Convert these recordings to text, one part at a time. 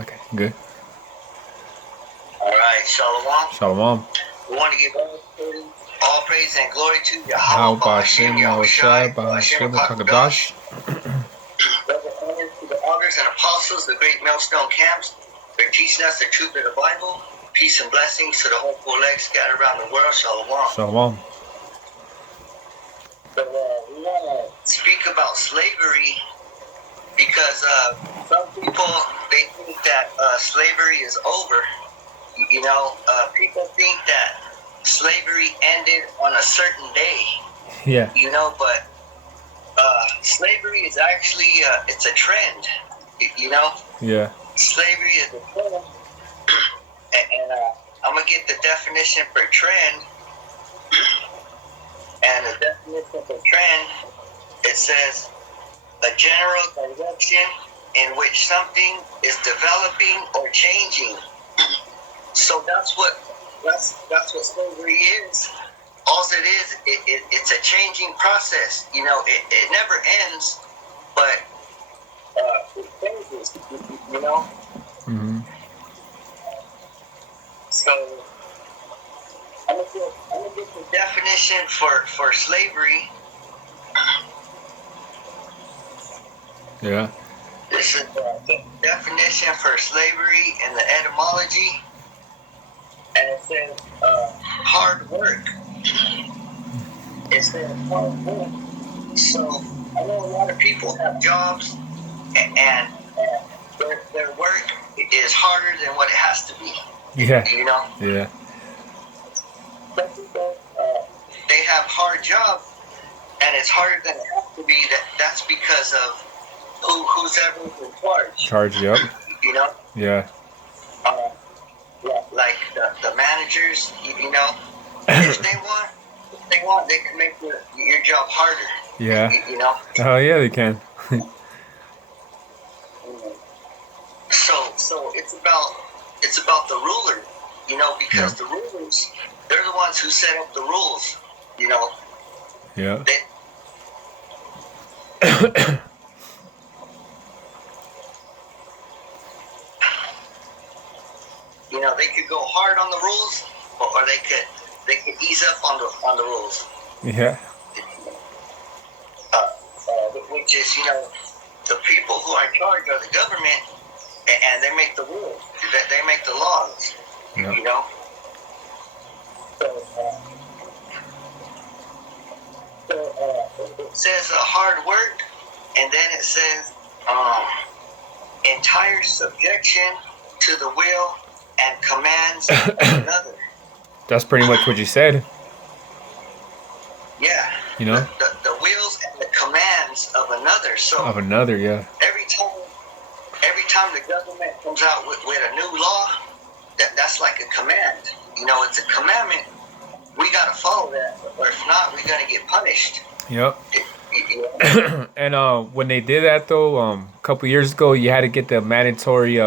Okay, good. All right, Shalom. Shalom. We want to give all praise and glory to How Yahweh, Bashim Ba'ashem, Yahushai, Yahushai Ba'ashem, Bahashim Hakadash. Hakadash. Double honor to the elders and apostles, the great millstone camps. They're teaching us the truth of the Bible. Peace and blessings to the hopeful legs scattered around the world. Shalom. Shalom. So we want to speak about slavery because some people, they think that slavery is over. People think that slavery ended on a certain day, Yeah. But slavery is actually, it's a trend, Yeah. Slavery is a trend, and I'm going to get the definition for trend, and the definition for trend, it says, a general direction in which something is developing or changing. So that's what slavery is. All it is, it's a changing process. It never ends, but it changes. Mm-hmm. So I'm gonna get the definition for slavery. Yeah. This is the definition for slavery and the etymology, and it says hard work. It says hard work. So I know a lot of people have jobs, and their work is harder than what it has to be. Yeah. Yeah. Some people, they have hard jobs, and it's harder than it has to be. That's because of who's ever in charge. Charge, yep. Yeah. Like the managers, if they want, they can make your job harder. Yeah. Oh yeah, they can. So it's about the ruler, because the rulers, they're the ones who set up the rules, Yeah. They could go hard on the rules, or they could ease up on the rules. Yeah. Which is, the people who are in charge are the government, and they make the rules. They make the laws. Yep. So it says hard work, and then it says entire subjection to the will and commands of another. That's pretty much what you said. Yeah. The wills and the commands of another. So of another, yeah. Every time the government comes out with a new law, that's like a command. It's a commandment. We gotta follow that, or if not, we're gonna get punished. Yep. And when they did that though, a couple years ago, you had to get the mandatory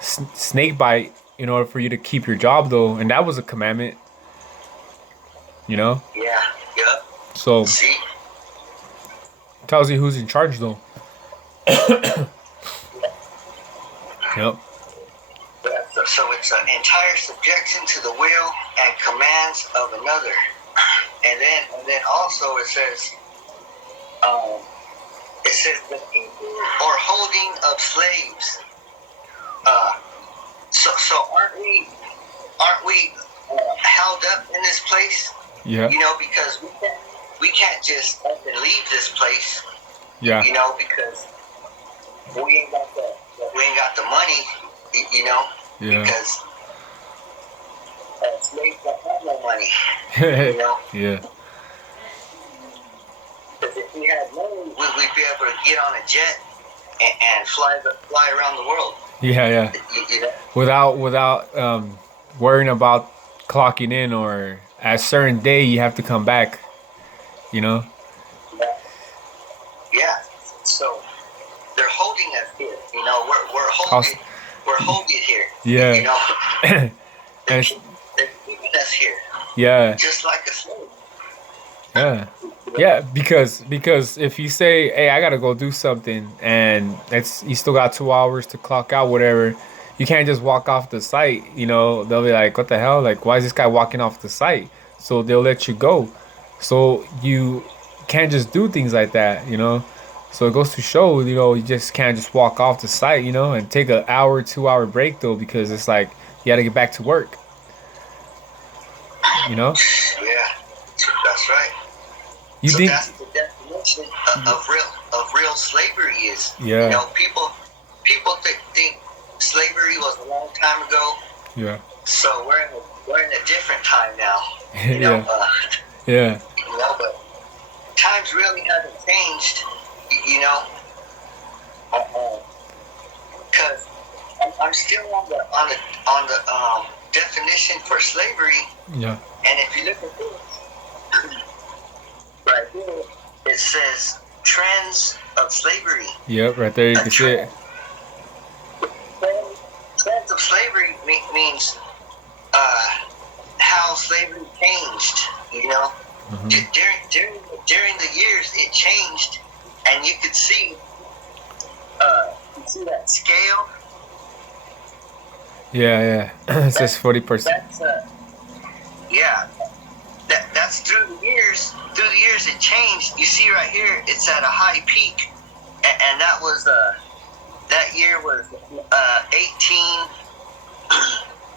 snake bite in order for you to keep your job though, and that was a commandment. Yeah. Yep. So see, tells you who's in charge though. Yep. So it's an entire subjection to the will and commands of another, and then also it says the people or holding of slaves. So aren't we held up in this place? Yeah. Because we can't just up and leave this place. Yeah. Because we ain't got the money. Yeah. Because slaves don't have no money. Yeah. Because if we had money, we'd be able to get on a jet and fly around the world. Yeah. Without worrying about clocking in, or at a certain day you have to come back. Yeah. So they're holding us here. We're holding it here. Yeah. They're keeping us here. Yeah. Just like a slave. Yeah. Yeah, because if you say, "Hey, I gotta go do something," and it's you still got 2 hours to clock out, whatever, you can't just walk off the site. They'll be like, "What the hell? Like, why is this guy walking off the site?" So they'll let you go. So you can't just do things like that. So it goes to show, you just can't just walk off the site, and take an hour, 2 hour break though, because it's like you gotta get back to work. You know? Yeah, that's right. You So think? that's the definition of real slavery is. Yeah, People think slavery was a long time ago. yeah, So we're in a different time now. yeah, yeah, But times really haven't changed. You know, because I'm still on the definition for slavery, yeah. and if you look at this right here, it says trends of slavery. Yep, right there you A can see it. trend, trends of slavery means uh, how slavery changed. You know, Hmm. during the years it changed, and you see that scale. Yeah, yeah. It says That 40%. that's yeah. That's through the years. Through the years it changed. You see right here, it's at a high peak, and that year was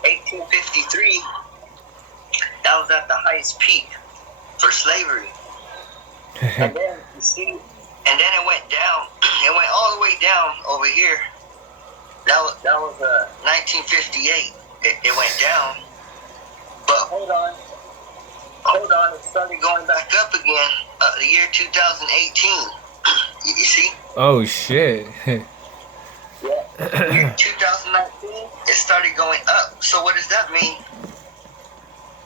1853. That was at the highest peak for slavery. And then you see, and then it went down. It went all the way down over here. That was 1958. It went down, but hold on. It started going back up again. The year 2018. You see? Oh shit. Yeah. Year 2019, it started going up. So what does that mean?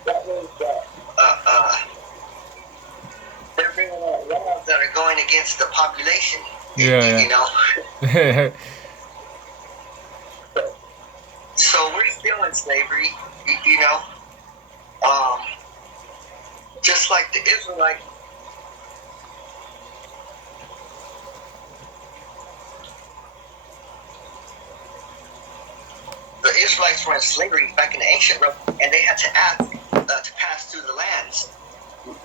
That means that they're bringing out laws that are going against the population. Yeah, You know. yeah. So we're still in slavery. You know. Um, just like the Israelites. The Israelites were in slavery back in the ancient world, and they had to ask to pass through the lands.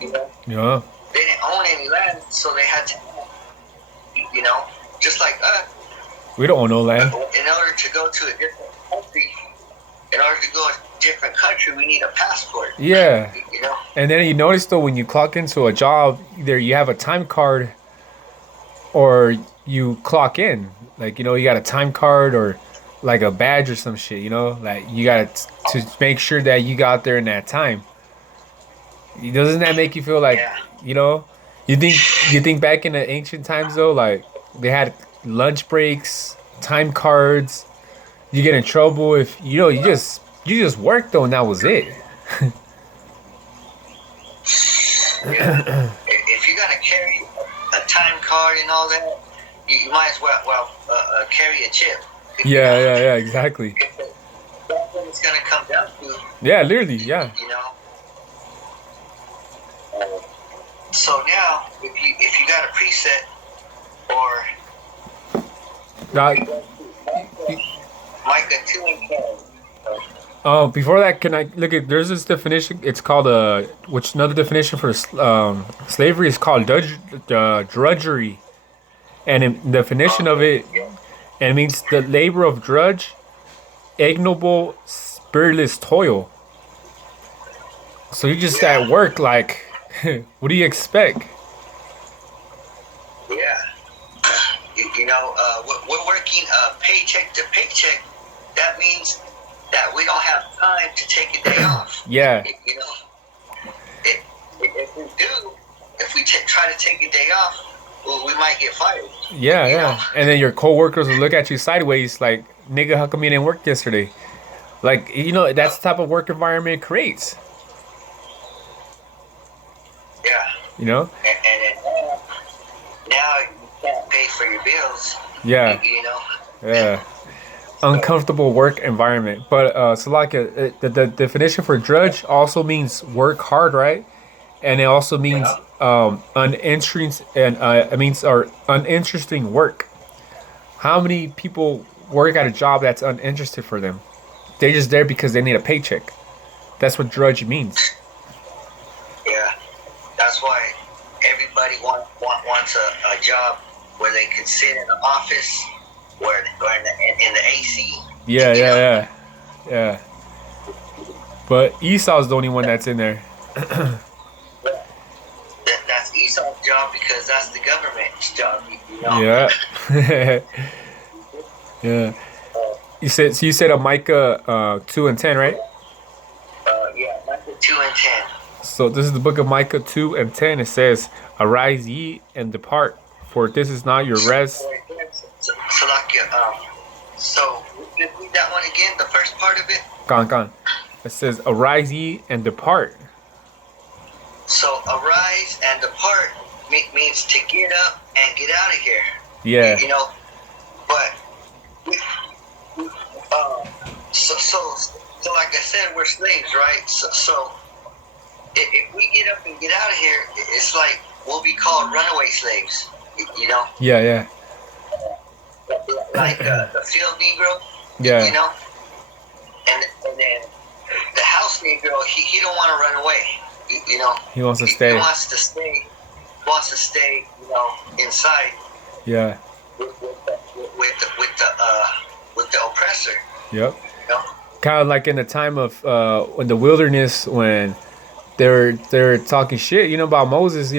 You know, Yeah. they didn't own any land, so they had to, just like us. We don't own no land. In order to go to a different country, we need a passport. Yeah. You know. And then you notice though when you clock into a job, either you have a time card or you clock in. Like, you got a time card or like a badge or some shit. Like you got to make sure that you got there in that time. Doesn't that make you feel like, Yeah. you know, you think back in the ancient times though, like they had lunch breaks, time cards. You get in trouble if you just worked though, and that was it. Yeah. If you're gonna carry a time card and all that, you might as well carry a chip. Yeah, yeah, yeah, exactly. That's what it's gonna come down to. Yeah, literally, yeah. You know. So now, if you got a preset or Now, Micah 2 and 10. before that, can I look at? There's this definition. It's called which another definition for slavery is called drudgery, and the definition of it, and it means the labor of drudge, ignoble, spiritless toil. So you just at work, like, what do you expect? Yeah. We're working paycheck to paycheck. That means that we don't have time to take a day off. Yeah, If we do, if we try to take a day off, well, we might get fired. yeah, You know? yeah. And then your coworkers will look at you sideways, like, nigga, how come you didn't work yesterday? Like, that's the type of work environment it creates. Yeah. You know? And then now you can't pay for your bills. Yeah, You know. yeah. Uncomfortable work environment. But so like the definition for drudge also means work hard, right? And it also means Yeah. uninteresting and it means or uninteresting work. How many people work at a job that's uninterested for them? They're just there because they need a paycheck. That's what drudge means. Yeah, that's why everybody wants a job where they can sit in the office, or in the AC. Yeah, You yeah, know, yeah, yeah. But Esau's the only one that's in there. that's Esau's job because that's the government's job. You know. Yeah. Yeah. You said a Micah 2:10, right? Yeah, Micah 2:10. So this is the book of Micah 2:10. It says, "Arise ye and depart, for this is not your rest." So like, so read that one again. The first part of it. Gone, gone. It says, "Arise ye and depart." So arise and depart means to get up and get out of here. Yeah. You know, but so like I said, we're slaves, right? So if we get up and get out of here, it's like we'll be called runaway slaves. You know, Yeah, yeah. like the field Negro. Yeah. You know, and then the house Negro, he don't want to run away. You know, He wants to stay. He wants to stay. Wants to stay. You know, inside. Yeah. With the oppressor. Yep. You know? Kind of like in the time of in the wilderness when they're talking shit, about Moses,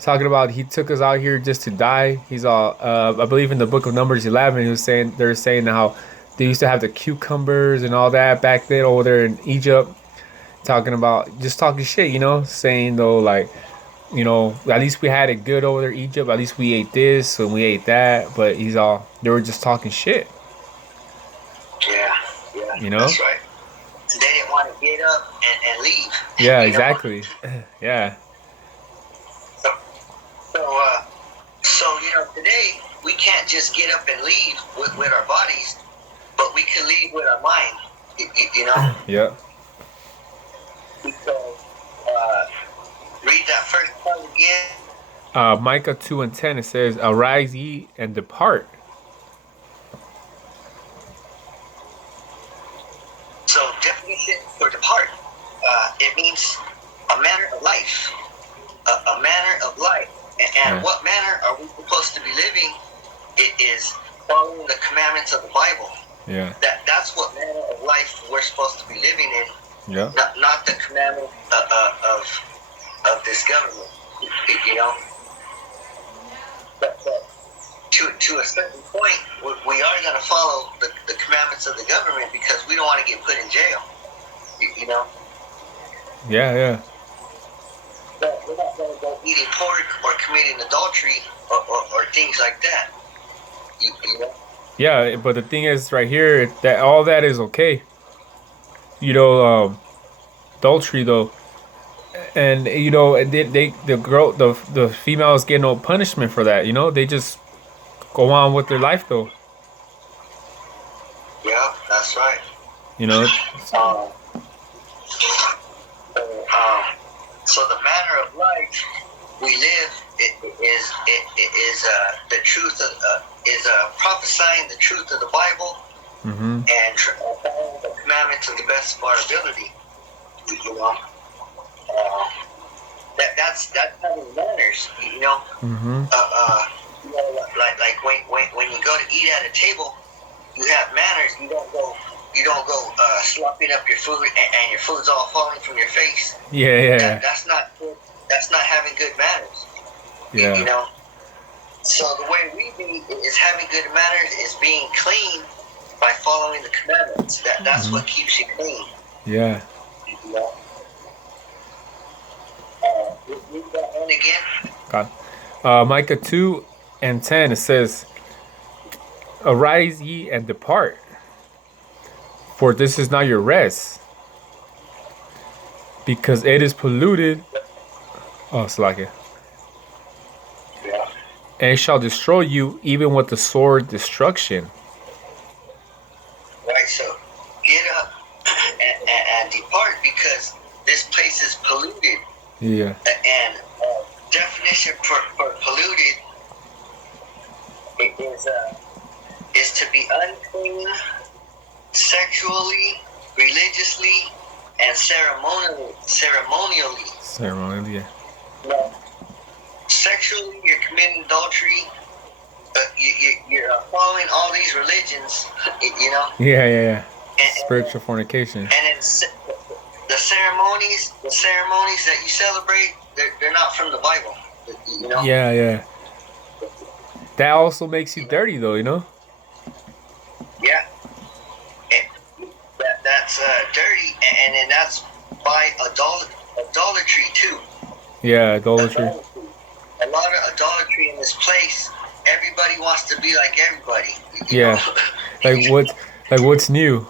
talking about he took us out here just to die. He's all I believe in the book of Numbers 11, he was saying they're saying how they used to have the cucumbers and all that back then over there in Egypt, talking about just talking shit, saying though like, at least we had it good over there, Egypt. At least we ate this and we ate that. But they were just talking shit. Yeah, You know? that's right. They didn't want to get up and leave. Yeah, exactly. Yeah. So today we can't just get up and leave with our bodies, but we can leave with our mind. You know? Yeah. So, read that first part again. Micah 2:10, it says, "Arise ye and depart." So definition for depart, it means a manner of life, a manner of life. And what manner are we supposed to be living? It is following the commandments of the Bible. Yeah. That's what manner of life we're supposed to be living in. Yeah. Not the commandment of this government. But to a certain point, we are going to follow the commandments of the government because we don't want to get put in jail. You know? Yeah, yeah. But we're not going to go eating pork or committing adultery or things like that. You know? Yeah, but the thing is, right here, that all that is okay. Adultery though, and the females get no punishment for that. They just go on with their life though. Yeah, that's right. So the manner of life we live is the truth of is prophesying the truth of the Bible and following the commandments to the best of our ability. That's having manners. Like when you go to eat at a table, you have manners. You don't go slopping up your food and your food's all falling from your face. Yeah. That's not good. That's not having good manners. Yeah. So the way we be is having good manners is being clean by following the commandments. That's what keeps you clean. Yeah. Read that one again. God. Micah 2:10, it says, "Arise ye and depart, for this is not your rest, because it is polluted." Oh, Slakia. Yeah. "And it shall destroy you, even with the sword destruction." Right. So get up and depart because this place is polluted. Yeah. And definition for polluted is to be unclean sexually, religiously, and ceremonially. Ceremony, yeah. Now, sexually, you're committing adultery. You're following all these religions, you know. Yeah, yeah, yeah. And Spiritual fornication. then the ceremonies that you celebrate, they're not from the Bible, you know. Yeah, yeah. That also makes you dirty, though, you know? Yeah, that's dirty, and then that's by idolatry too. Yeah, idolatry. A lot of idolatry in this place. Everybody wants to be like everybody, you know. Yeah. Like what's new?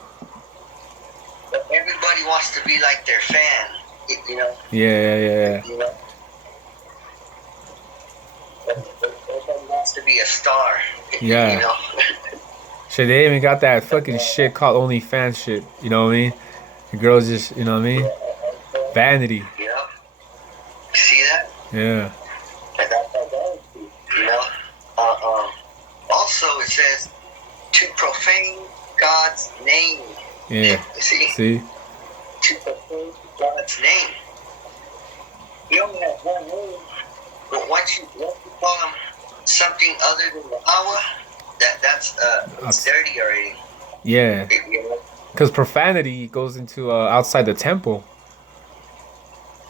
Everybody wants to be like their fan, you know. Yeah, yeah, yeah, You know, everybody wants to be a star, yeah. you Yeah. know. Shit, they even got that fucking shit called OnlyFans shit. You know what I mean? The girls just, you know what I mean? Vanity. Yeah, see that? Yeah. And that's idolatry, you know. Also, it says to profane God's name. Yeah. See, See? to profane God's name. He only has one name, but once you call him something other than Yahweh, that's it's dirty already. Yeah. You know? Because profanity goes into outside the temple.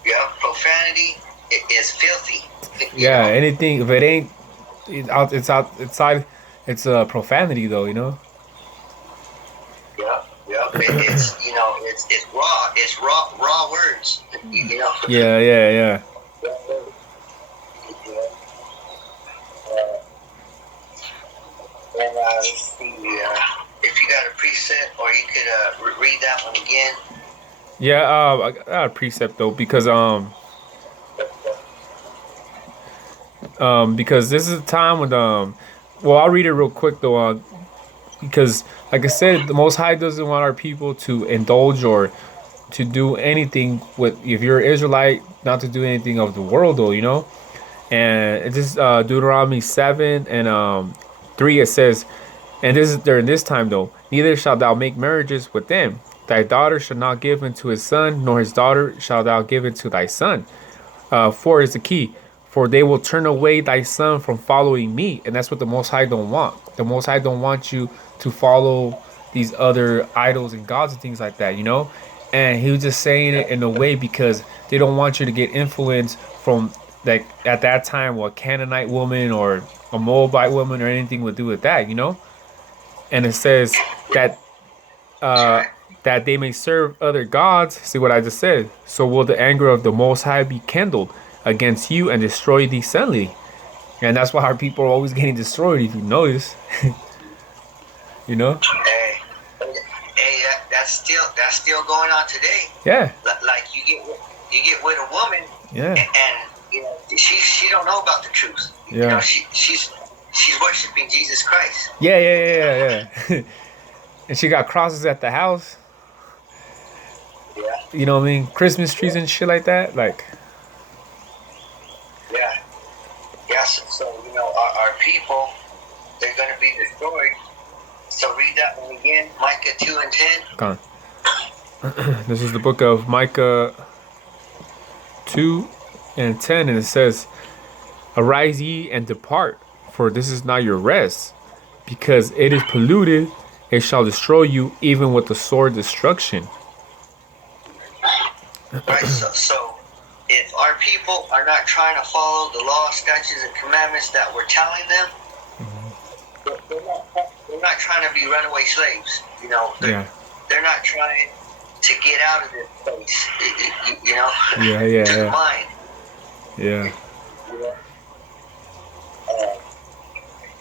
Yeah, profanity is filthy. Yeah, Know? anything if it ain't outside it's profanity though, you know? Yeah, yeah. It's you know it's raw. It's raw words. You know. Yeah, yeah, yeah. And let's see, if you got a preset, or you could read that one again. Yeah, I got a precept though because this is a time when well, I'll read it real quick though because like I said, the Most High doesn't want our people to indulge or to do anything with, if you're an Israelite, not to do anything of the world though, you know. And it's just Deuteronomy 7 and 3. It says, and this is during this time though, neither shalt thou make marriages with them. Thy daughter shall not give unto his son, nor his daughter shalt thou give unto thy son. 4 is the key. For they will turn away thy son from following me. And that's what the Most High don't want. The Most High don't want you to follow these other idols and gods and things like that, you know? And he was just saying it in a way because they don't want you to get influence from, like, at that time, what Canaanite woman or a Moabite woman or anything would do with that, you know? And it says that uh, that they may serve other gods. See what I just said. So will the anger of the Most High be kindled against you and destroy thee suddenly. And that's why our people are always getting destroyed, if you notice. You know? Hey, that's still going on today. Yeah. Like you get with a woman, Yeah. and you know she don't know about the truth. Yeah. You know, she's worshiping Jesus Christ. Yeah, yeah, yeah, yeah, yeah. And she got crosses at the house. Yeah. You know what I mean? Christmas trees and shit like that. Like, yeah. Yeah, so you know, our people, they're going to be destroyed. So read that one again, Micah 2 and 10. come on. This is the book of Micah 2 and 10, and it says, arise ye and depart, for this is not your rest, because it is polluted, it shall destroy you, even with the sword destruction. Right, so if our people are not trying to follow the law, statutes, and commandments that we're telling them, they're not trying to be runaway slaves. You know, they're not trying to get out of this place. You know, to the mind. Yeah.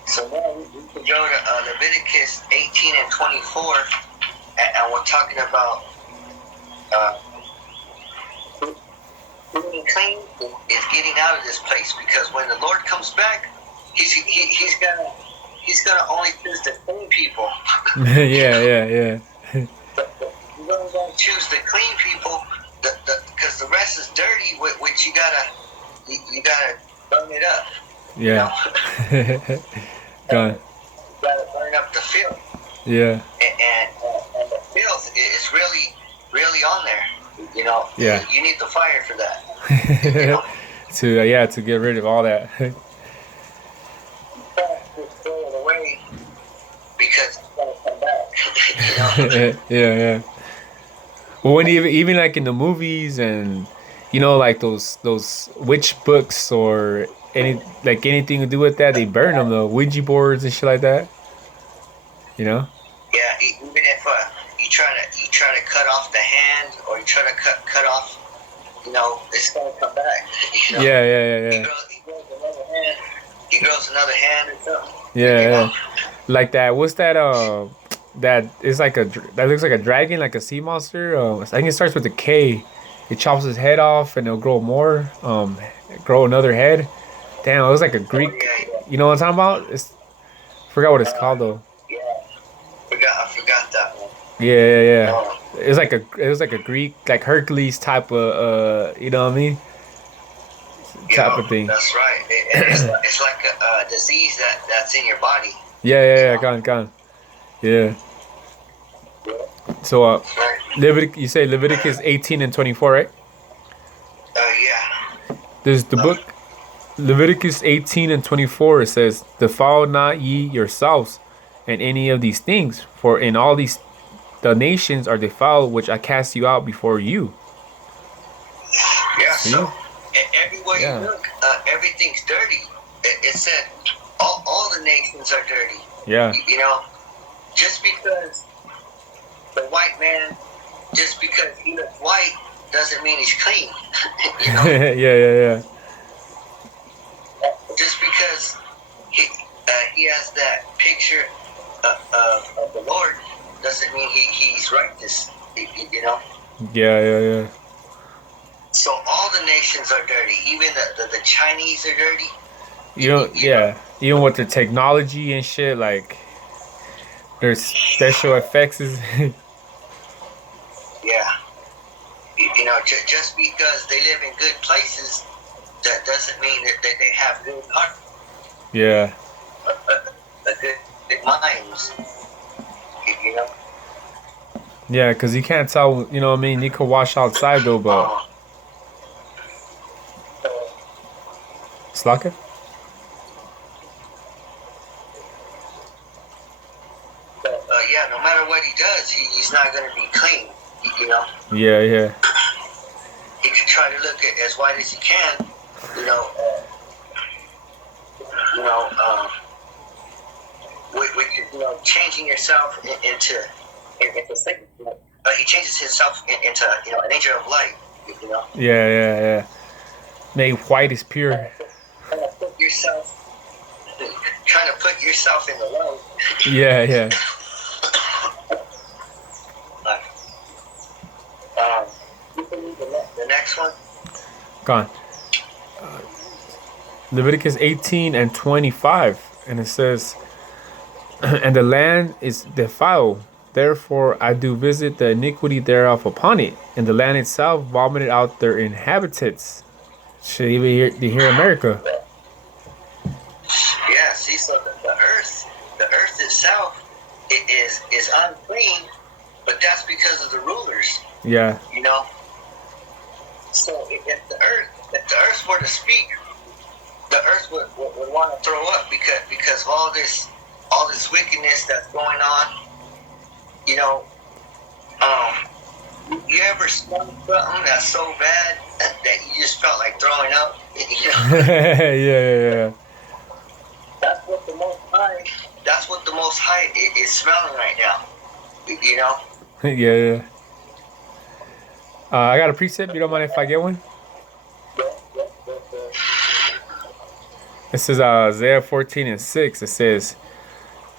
So now we can go to Leviticus 18 and 24, and we're talking about being clean is getting out of this place, because when the Lord comes back, he's gonna only choose the clean people. Yeah. He's gonna choose the clean people, because the rest is dirty, which you gotta you gotta burn it up. You know, Yeah. Gone. you gotta burn up the filth, Yeah. and the filth is really on there. You know, Yeah. you need the fire for that. You know, To yeah, to get rid of all that. just throw it away because it's gonna come back. Yeah, yeah. Well, when even like in the movies and like those witch books or anything to do with that, they burn them, the Ouija boards and shit like that. You know? Yeah, even if you try to cut off the hand or you try to cut off, it's gonna come back. You know, Yeah, yeah, yeah, he yeah. grows, he grows another hand. He grows another hand or something. Yeah, You know, yeah. Like that. What's that? That is like that looks like a dragon, like a sea monster. I think it starts with a K. It chops his head off, and it'll grow more. Grow another head. Damn, it was like a oh Greek. yeah, yeah. You know what I'm talking about? Forgot what it's Uh, called though. yeah, I forgot that one. Yeah, yeah, yeah. Uh, It was like a Greek, like Hercules type of you know what I mean? Type of thing. that's right. It's like a disease that's in your body. Yeah, yeah, You yeah. know, Gone. Yeah. yeah, So that's right. You say Leviticus 18 and 24, right? Yeah. There's the book Leviticus 18 and 24. It says, "Defile not ye yourselves in any of these things, for in all these the nations are defiled, which I cast you out before you." Yeah, so See? everywhere you Yeah. look, everything's dirty. It said all the nations are dirty. Yeah. You know, just because the white man, just because he looks white, doesn't mean he's clean. You know, Yeah, yeah, just because he has that picture of the Lord, doesn't mean he's righteous. You know, yeah. Yeah, yeah, so all the nations are dirty. Even the Chinese are dirty. yeah. You know, Even with the technology and shit, like there's special effects is yeah. Just because they live in good places, that doesn't mean that they have good heart, yeah. a good minds. You know, Yeah, because you can't tell, you know what I mean? You could wash outside though, but uh, Slaka? yeah. No matter what he does, he's not going to be clean. You know, Yeah, yeah. he can try to look at as white as he can. You know, you know, with changing yourself into Satan. He changes himself into an angel of light. You know, Yeah, yeah, yeah. Made white is pure. trying to put yourself, trying to put yourself in the light. Yeah, yeah. Like, you can read the next one. Gone. Leviticus 18 and 25. And it says, "And the land is defiled. Therefore I do visit the iniquity thereof upon it. And the land itself vomited out their inhabitants." Should even hear America. Yeah, see, so the earth itself, it is unclean, but that's because of the rulers. Yeah. You know, so if the earth were to speak, the earth would want to throw up because of all this wickedness that's going on. You know, you ever smell something that's so bad that you just felt like throwing up? You know, Yeah, yeah, yeah. that's what the Most High. That's what the Most High is smelling right now. You know. Yeah, yeah. I got a precept. You don't mind if I get one? This is Isaiah 14 and 6. It says,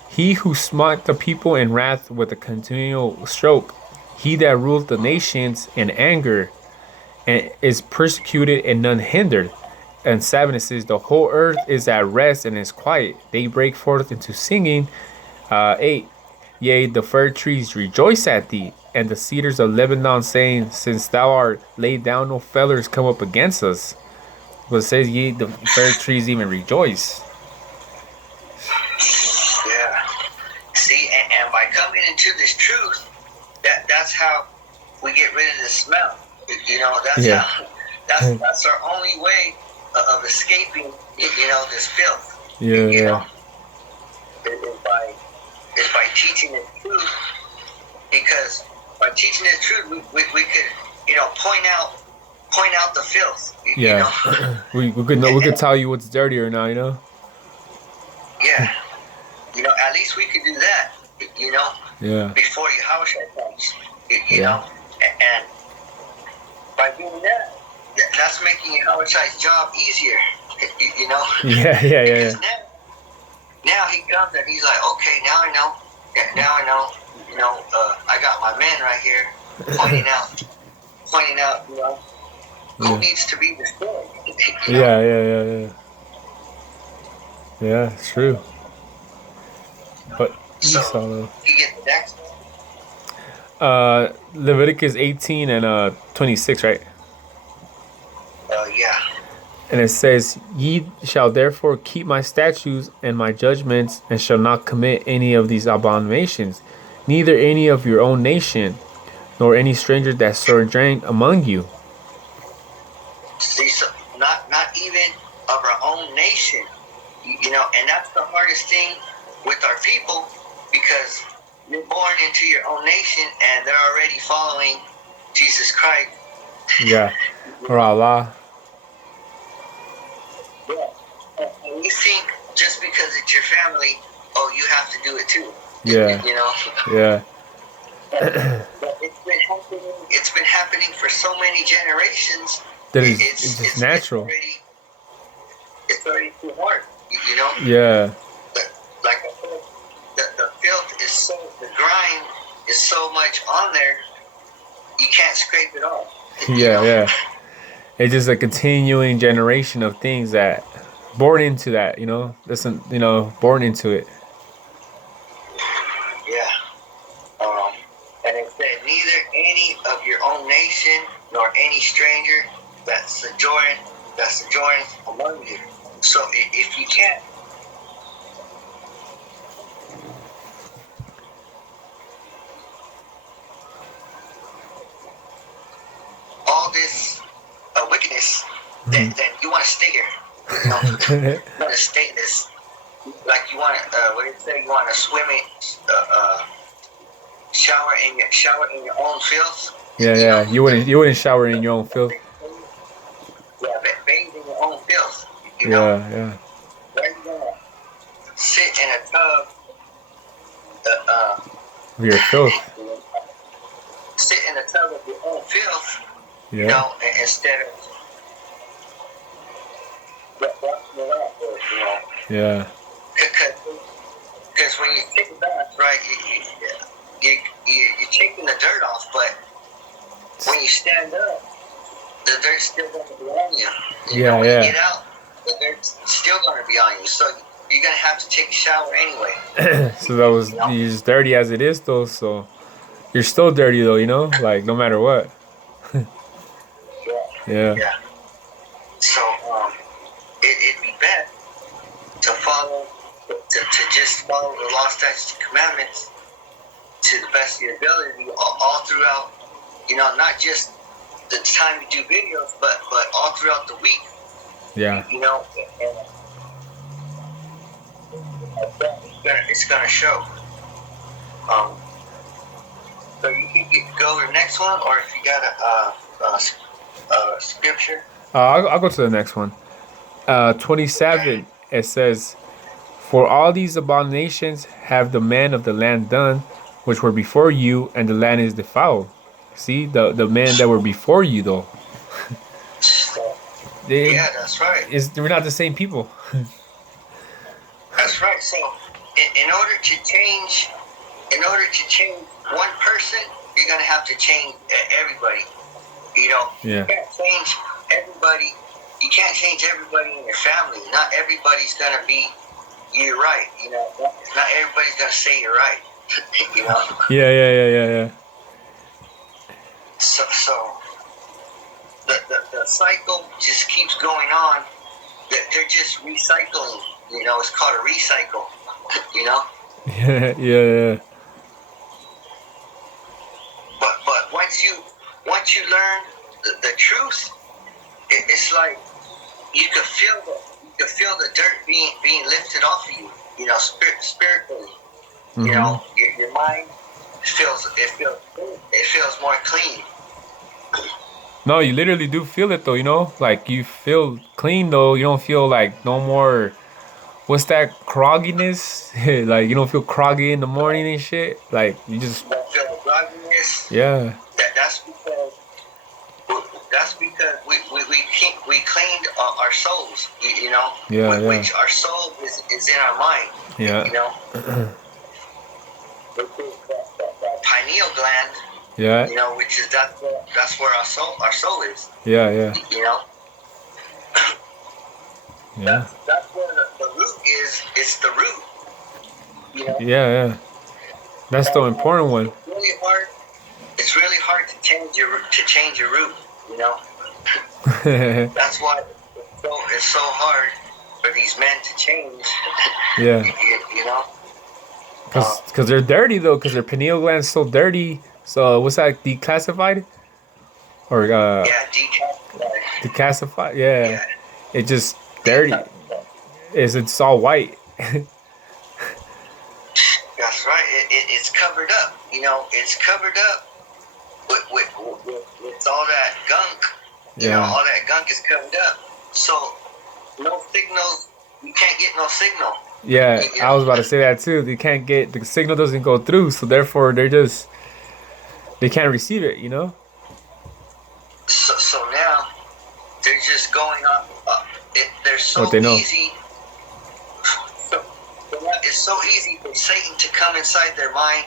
"He who smote the people in wrath with a continual stroke, he that ruleth the nations in anger, and is persecuted and none hindered." And 7 it says, "The whole earth is at rest and is quiet. They break forth into singing." 8, "Yea, the fir trees rejoice at thee, and the cedars of Lebanon, saying, Since thou art laid down, no fellers come up against us." But it says ye the fair trees even rejoice. Yeah. See, and by coming into this truth, that's how we get rid of the smell. You know, that's Yeah. how that's our only way of escaping. You know, this filth. Yeah, You yeah. know, is by teaching the truth. Because by teaching the truth, we could, you know, point out the filth. You know, Yeah. We could tell you what's dirty or not, you know? yeah. You know, at least we could do that. You know, Yeah. before Yahushua comes. You Yeah. know, and by doing that, that's making Yahushua's job easier. You know, Yeah, yeah, yeah, because yeah. now he comes and he's like, okay, now I know. Yeah, now I know. You know, I got my men right here pointing out, you know, who Yeah. needs to be destroyed. You know, Yeah, yeah, yeah, yeah. Yeah, it's true. But so Esau though. you get the next one. Leviticus 18 and 26, right? Yeah. And it says, "Ye shall therefore keep my statutes and my judgments, and shall not commit any of these abominations, neither any of your own nation, nor any stranger that sojourn among you." See, so not even of our own nation. You know, and that's the hardest thing with our people, because you're born into your own nation and they're already following Jesus Christ. Yeah. You Or know? Allah. Yeah. And you think just because it's your family, oh, you have to do it too. Yeah. You know? Yeah. But it's been happening for so many generations. That is, it's It's just it's it's natural. already it's already too hard. You know? Yeah. But like I said, the filth is the grime is so much on there, you can't scrape it off. You Yeah, know? yeah. It's just a continuing generation of things that born into that, you know? Listen, you know, born into it. Yeah. And it said, neither any of your own nation nor any stranger that sojourneth among you. So if you can't, all this wickedness, Mhm. then you want to stay here. You know, you want to stay in this. Like you want to, what do you say? You want to swim in, shower in your own filth. Yeah, You know, yeah. You wouldn't shower in your own filth. yeah, bathe in your own filth. You know, Yeah, yeah. where you gonna sit in a tub? Of your filth. Sit in a tub of your own filth, you Yeah. know, instead of washing it off, you know. Yeah. Because when you take a bath, right, you're taking the dirt off, but when you stand up, the dirt's still going to be on you. You know, Yeah, when you yeah. get out, the dirt's still going to be on you. So you're going to have to take a shower anyway. So that was You know? as dirty as it is though, so you're still dirty though, you know? Like no matter what. Yeah. Yeah. Yeah. So it'd be best to to just follow the law, statutes, and commandments to the best of your ability all throughout, you know, not just the time you do videos, but all throughout the week, Yeah. you know, and it's gonna show. Um, so you can go to the next one, or if you got a scripture. I'll go to the next one. 27, it says, "For all these abominations have the men of the land done, which were before you, and the land is defiled." See, the men that were before you, though, So, they yeah, that's right. we're not the same people. That's right. So, in order to change one person, you're gonna have to change everybody. You know, you Yeah, can't change everybody. You can't change everybody in your family. Not everybody's gonna be you right. You know, not everybody's gonna say you're right. You know, yeah, yeah, yeah, yeah, yeah. so the the cycle just keeps going on. That they're just recycling. It's called a recycle. You know. Yeah, yeah, But once you learn the truth, it's like you can feel the dirt being lifted off of you. Spiritually. yeah. Your mind feels more clean. No, you literally do feel it though, you know? Like you feel clean though. You don't feel like no more what's that crogginess? Like you don't feel croggy in the morning and shit. Like you just You don't feel the drowsiness. yeah. That's because we cleaned our souls. Yeah, yeah. Which our soul is in our mind. Yeah. You know, that pineal gland. Yeah. Which is that's where our soul is. Yeah, yeah. You know, Yeah. that's where the root is. It's the root. You know, Yeah, yeah. That's the important one. it's really hard. It's really hard to change your root. You know, that's why it's so hard for these men to change. Yeah. You know, Cause they're dirty though, cause their pineal gland's so dirty. So what's that declassified? Or yeah, decalcified. declassified? Yeah. Yeah, It's just dirty. decalcified. It's all white. That's right. It's covered up. It's covered up with all that gunk. Yeah. All that gunk is covered up. So no signals. You can't get no signal. Yeah, You I was know. about to say that too. They can't get the signal doesn't go through, so therefore they can't receive it, you know? So now they're just going up. They're What so they know. easy. It's so easy for Satan to come inside their mind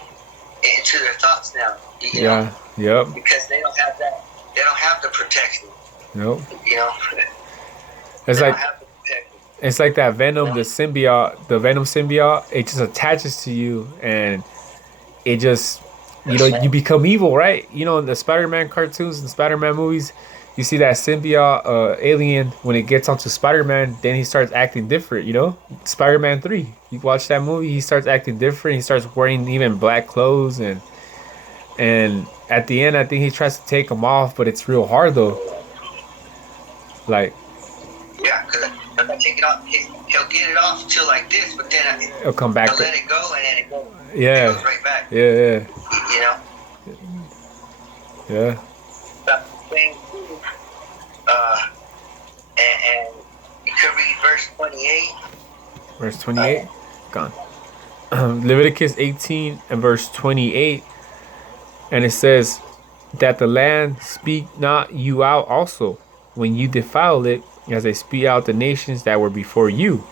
and into their thoughts now. Yeah. Yep. Because they don't have that. They don't have the protection. Nope. You know. It's They like don't have the protection. it's like that You Venom, know? the symbiote, the Venom symbiote, it just attaches to you and it just That's you right. become evil, right? In the Spider-Man cartoons and Spider-Man movies, you see that symbiote alien when it gets onto Spider-Man, then he starts acting different, Spider-Man 3. You watch that movie, he starts acting different, he starts wearing even black clothes and at the end I think he tries to take them off, but it's real hard though. Like Yeah, because if I take it off, he'll get it off till like this, but then it'll come back he'll to let it go, and then it yeah. goes right back. Yeah, yeah. You know, Yeah. that's the thing too. And you could read verse 28. Verse 28. Gone. Leviticus 18 and verse 28. And it says that the land speak not you out also when you defile it, as they speak out the nations that were before you.